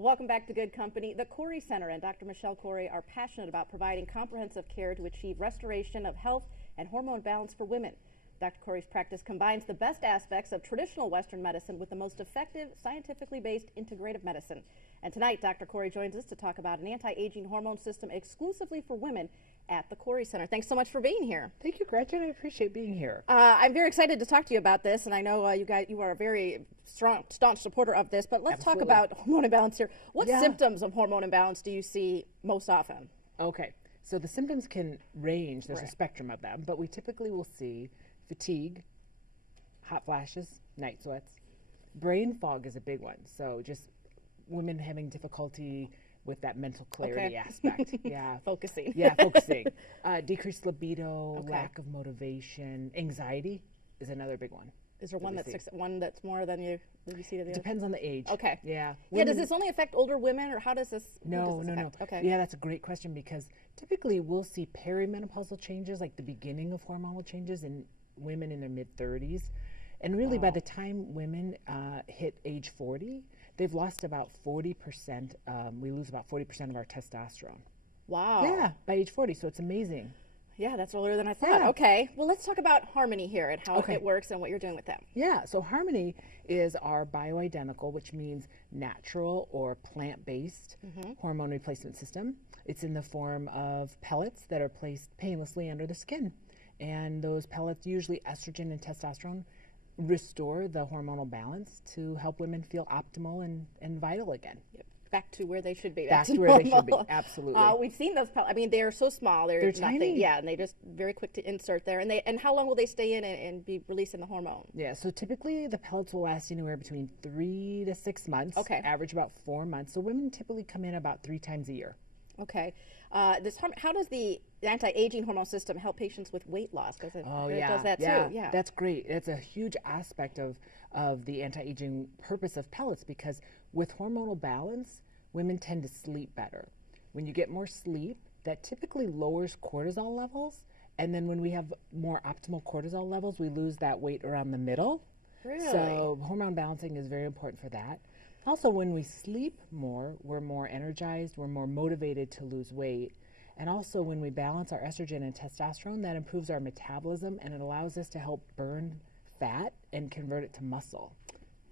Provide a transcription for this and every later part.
Welcome back to Good Company. The Couri Center and Dr. Michele Couri are passionate about providing comprehensive care to achieve restoration of health and hormone balance for women. Dr. Couri's practice combines the best aspects of traditional Western medicine with the most effective, scientifically based integrative medicine. And tonight, Dr. Couri joins us to talk about an anti-aging hormone system exclusively for women at the Couri Center. Thanks so much for being here. Thank you, Gretchen. I appreciate being here. I'm very excited to talk to you about this, and I know you are a very staunch supporter of this, but let's talk about hormone imbalance here. What symptoms of hormone imbalance do you see most often? Okay, so the symptoms can range. There's a spectrum of them, but we typically will see fatigue, hot flashes, night sweats. Brain fog is a big one, so just women having difficulty with that mental clarity aspect. Focusing. Focusing. Decreased libido, lack of motivation. Anxiety is another big one. Is there one that's more than you see? It depends on the age. Okay. Yeah. Does this only affect older women, or how does this? No. Okay. Yeah, that's a great question, because typically we'll see perimenopausal changes, like the beginning of hormonal changes in women in their mid-30s, and really by the time women hit age 40, they've lost about 40%. We lose about 40% of our testosterone. Wow. Yeah, by age 40, so it's amazing. Yeah, that's earlier than I thought. Yeah. Okay, well, let's talk about Harmony here and how it works and what you're doing with them. Yeah, so Harmony is our bioidentical, which means natural or plant-based hormone replacement system. It's in the form of pellets that are placed painlessly under the skin. And those pellets, usually estrogen and testosterone, restore the hormonal balance to help women feel optimal and vital again. Yep. Back to where they should be. Back to where they should be, absolutely. We've seen those pellets. I mean, they're so small. They're nothing. Tiny. Yeah, and they just very quick to insert there. And how long will they stay in and be releasing the hormone? Yeah, so typically the pellets will last anywhere between 3 to 6 months. Okay. Average about 4 months. So women typically come in about 3 times a year. Okay. How does the anti-aging hormone system help patients with weight loss? Because it does that too. Yeah, that's great. It's a huge aspect of the anti-aging purpose of pellets, because with hormonal balance, women tend to sleep better. When you get more sleep, that typically lowers cortisol levels, and then when we have more optimal cortisol levels, we lose that weight around the middle. Really? So hormone balancing is very important for that. Also, when we sleep more, we're more energized, we're more motivated to lose weight. And also, when we balance our estrogen and testosterone, that improves our metabolism, and it allows us to help burn fat and convert it to muscle.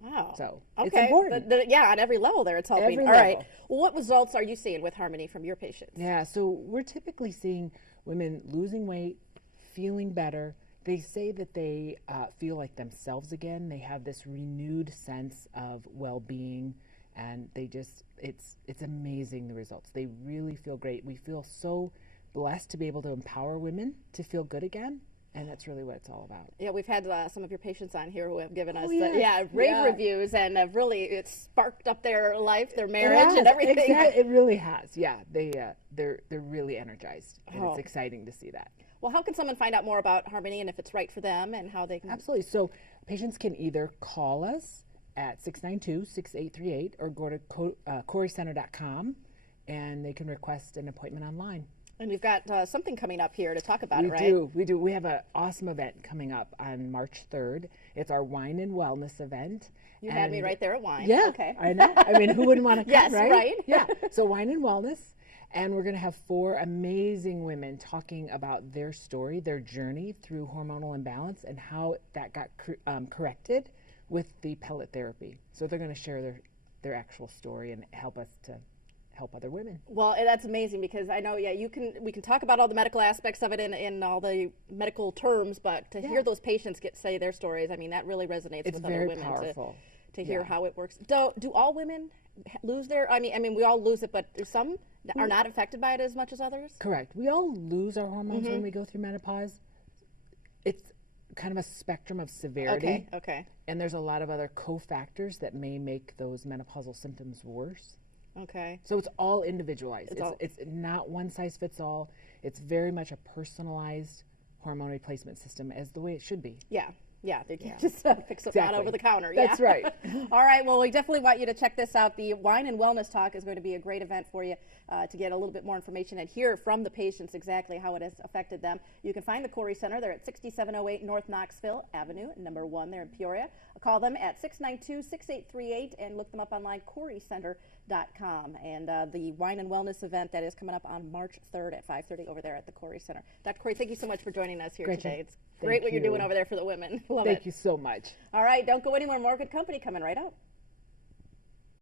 Wow. So it's important. On every level there it's helping. All right. Well, what results are you seeing with Harmony from your patients? Yeah, so we're typically seeing women losing weight, feeling better. They say that they feel like themselves again. They have this renewed sense of well-being, and they just, it's amazing, the results. They really feel great. We feel so blessed to be able to empower women to feel good again, and that's really what it's all about. Yeah, we've had some of your patients on here who have given us rave reviews, and have really, it's sparked up their life, their marriage, and everything. Exactly. It really has. Yeah, they're really energized, and it's exciting to see that. Well, how can someone find out more about Harmony and if it's right for them and how they can? Absolutely. So patients can either call us at 692-6838 or go to couricenter.com, and they can request an appointment online. And we've got something coming up here to talk about it, right? We do. We have an awesome event coming up on March 3rd. It's our Wine and Wellness event. You had me right there at wine. Yeah, okay. I know. I mean, who wouldn't want to come, yes, right? Yeah, so Wine and Wellness. And we're going to have 4 amazing women talking about their story, their journey through hormonal imbalance, and how that got corrected with the pellet therapy. So they're going to share their actual story and help us to help other women. Well, that's amazing, because I know, we can talk about all the medical aspects of it in all the medical terms, but to hear those patients say their stories, I mean, that really resonates with other women. It's very powerful. To hear how it works. Do all women lose their, I mean, we all lose it, but some are not affected by it as much as others? Correct. We all lose our hormones when we go through menopause. It's kind of a spectrum of severity. Okay. And there's a lot of other cofactors that may make those menopausal symptoms worse. Okay. So it's all individualized. It's not one size fits all. It's very much a personalized hormone replacement system, as the way it should be. Yeah. Yeah, they can't just pick something out Exactly. over the counter. That's right. All right, well, we definitely want you to check this out. The Wine and Wellness Talk is going to be a great event for you to get a little bit more information and hear from the patients exactly how it has affected them. You can find the Couri Center. They're at 6708 North Knoxville Avenue, number 1 there in Peoria. Call them at 692-6838 and look them up online, CouriCenter.com. And the Wine and Wellness event that is coming up on March 3rd at 5:30 over there at the Couri Center. Dr. Couri, thank you so much for joining us here Gretchen, today. It's great what you're you. doing over there for the women. Love it. Thank you so much. All right, don't go anywhere. More good company coming right up.